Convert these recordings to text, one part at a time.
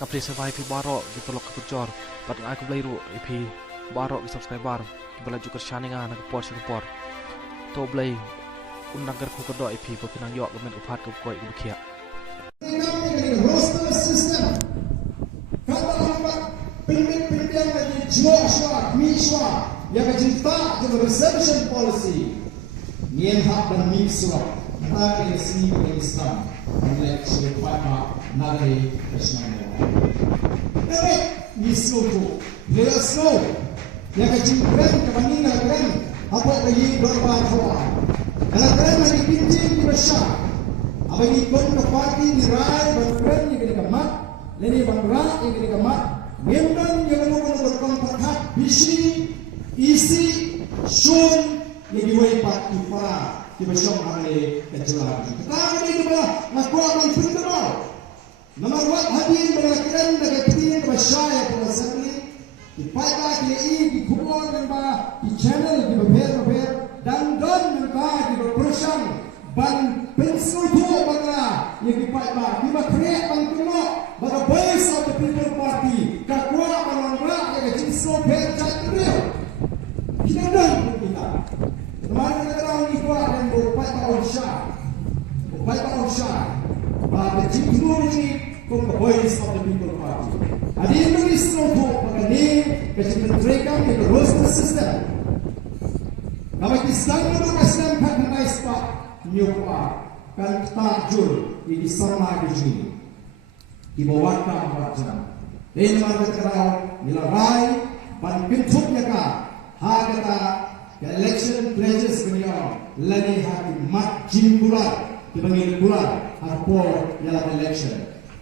Kapri survive pi barok di tolok ke kecor. Pat aku beli ru pi barok di subscriber. Kita laju ke shaningan nak por support. To beli undang kerku kedok pi berkenang yok kemen upat ke koi bukia. Roster system. Kata lambat pimpin-pimpin lagi Joshua, Mishwa yang cinta dengan reception policy. Nien hak dan Mishwa tak isi Islam. Like Sulfama Nagari Krishnamura. Tapi Mishwa tu, dia slow. Yang keren kebanyakan keren. Apa lagi berbahawa? Kalau keren lagi pincin di besar. Apa ini kon ke parti ni rai berkeren yang kena kemat, leni bangrat yang kena kemat, memang yang kena berkong perhat bisi isi sun yang diwai parti para di besok hari kejuaraan. Tetapi ini adalah lakukan yang penting. Nomor wat hadir berkeren dengan penting bersaya persatuan. Di pagi ini di kubur dan di channel di beber dan mereka di berpersang. Ban pensul tu baga yang dipakai di makreat ban kuno baga base of the people party kakua panongra yang jinso berjat real kita dan kita kemarin kita orang ni kuat dan berupaya unsha baga jinso ni kong the base of the people party adi ini so tu baga ni kementerian di roster system kalau kita nak Islam pakai spot nyupa kan tajul di sama di dibawakan wajah dan mereka milarai ban pintuknya ka hagata election pledges beliau lagi hati mat jimbulat dipanggil bulat harpor dalam election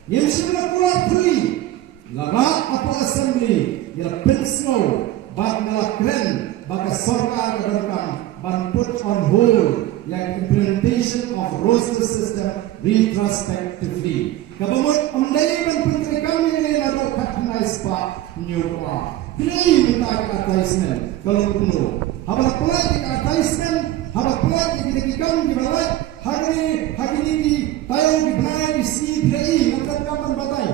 yang sebelah bulat beli lara apa assembly yang pensno bak melakren baka sorka kedalam ban put on hold yang implementation of roster system retrospectively. Kabamut umdaiman penteri kami ini ada katnais pak nyupa. Pilih minta advertisement kalau kuno. Habis pelat advertisement, habis pelat di kami di bawah hari ini di tayang di benar di CPI nanti kapan batai.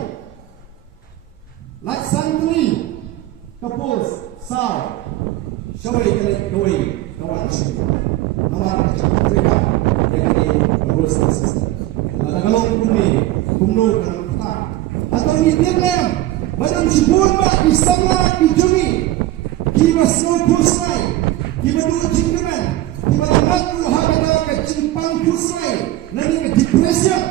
Laksantuni kapos sar. Syawai kawai kawan sih. Nama mereka yang ini roster system. Kalau kumno kan atau ni dia yang badan sibulma isama dijumi kiba snow pusai kiba dulu cingkeman kiba ngatu habada ke cimpang pusai nani ke depression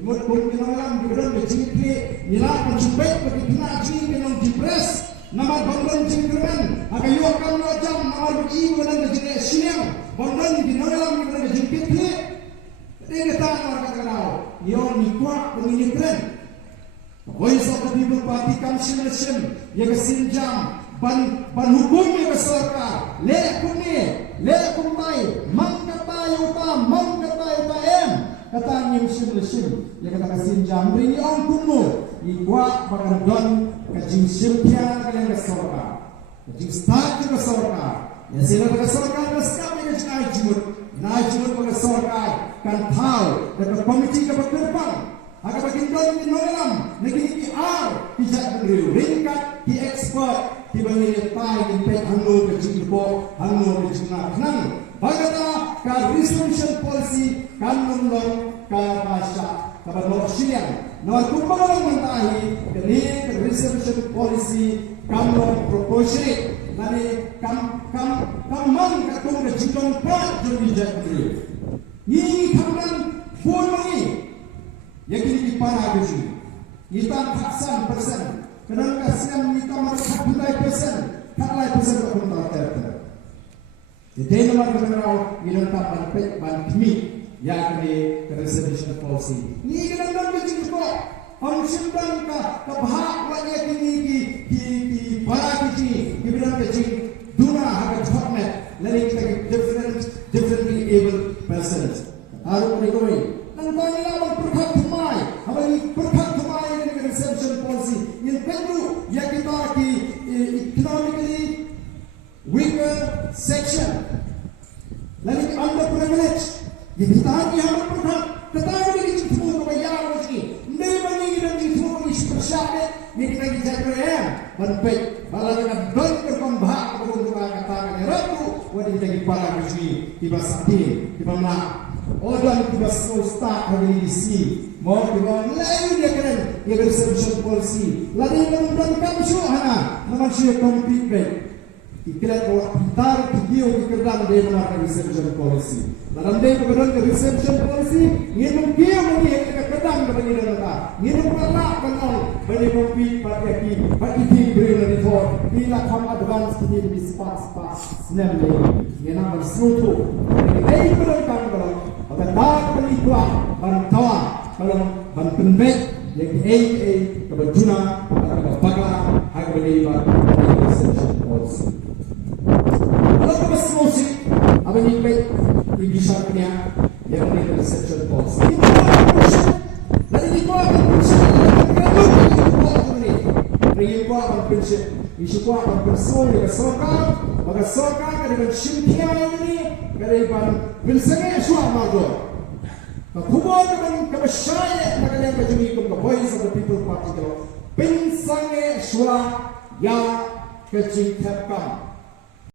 mut kum kinalam kiba ke cingkli nila pencubai bagi kena cing kenong depres nama bangun cingkeman agayo kan lojam nama bagi badan ke jenis siang bangun kinalam kiba ke cingkli dia kata orang kata yo ni kuat penginitren voice of the people party commission yang kesinjam ban hukum yang serka le kumai mangkatai uta em kata nyim yang kata kesinjam beri on kumu ni kuat barandon kajing simpia kalian keserka kajing start ke serka ya sila ke serka keskap yang najmut pada serka kan tahu dan komiti ke berterbang agar bagian di nolam negeri tidak berdiri ringkat di expert di bagian pai di pek hangu ke jingpo hangu ke jingnak bagata ka resolution policy kan menolong ka bahasa ka berosian no kumpang mentahi kini ke resolution policy kan proportionate nani kam mang ka tung ke jingkong pat jadi jadi ni kamran phone ni yang kini para gaji, kita 100%, kadang kasihan kita mereka 100%, 100% untuk terter. Jadi nomor kedua, kita dapat bantu yang kini reservation policy. Ni kadang gaji kita, orang simpan ka bahag wajah kini di para gaji, kita gaji duna harga format, lain kita differently able persons. Harus mereka nanti lawan perkat kemai, apa ini perkat kemai dengan reception policy yang kedua yang kita di economically weaker section, lalu underprivileged, yang kita hanya perkat, tetapi kita semua bayar lagi, memang ini dan semua ini bersyarat ni kita jadikan berbaik balagan don berkembang berkembang katakan ratu wadi kita para kami di basati di mana orang di basau start hari di si mau di mana lain dia keren dia reception policy lagi menunjukkan syuhana manusia komplit ikilah bahwa pintar video dikerjakan di mana reception policy dalam dia berkaitan reception policy ingin mungkin melihat kekerjaan kepada mereka ingin pernah kenal bagi komplit pada kita bagi tim beri report bila kamu advance di spas namanya yang nama seluruh ini berkaitan dengan pada tahap kedua bantuan kalau bantuan yang AA keberjuna atau bakal agar beribadah reception policy. Kalau kita musik, apa ni baik di syariah yang beri reception policy. Dari itu akan bersih, akan bersih. Isu kuat akan bersih dengan sokar, maka sokar dengan syariah ini dengan bersih suara major. Kumpulan dengan kebesaran makanya kami the voice of the people party kalau pensange suara yang kecil terkam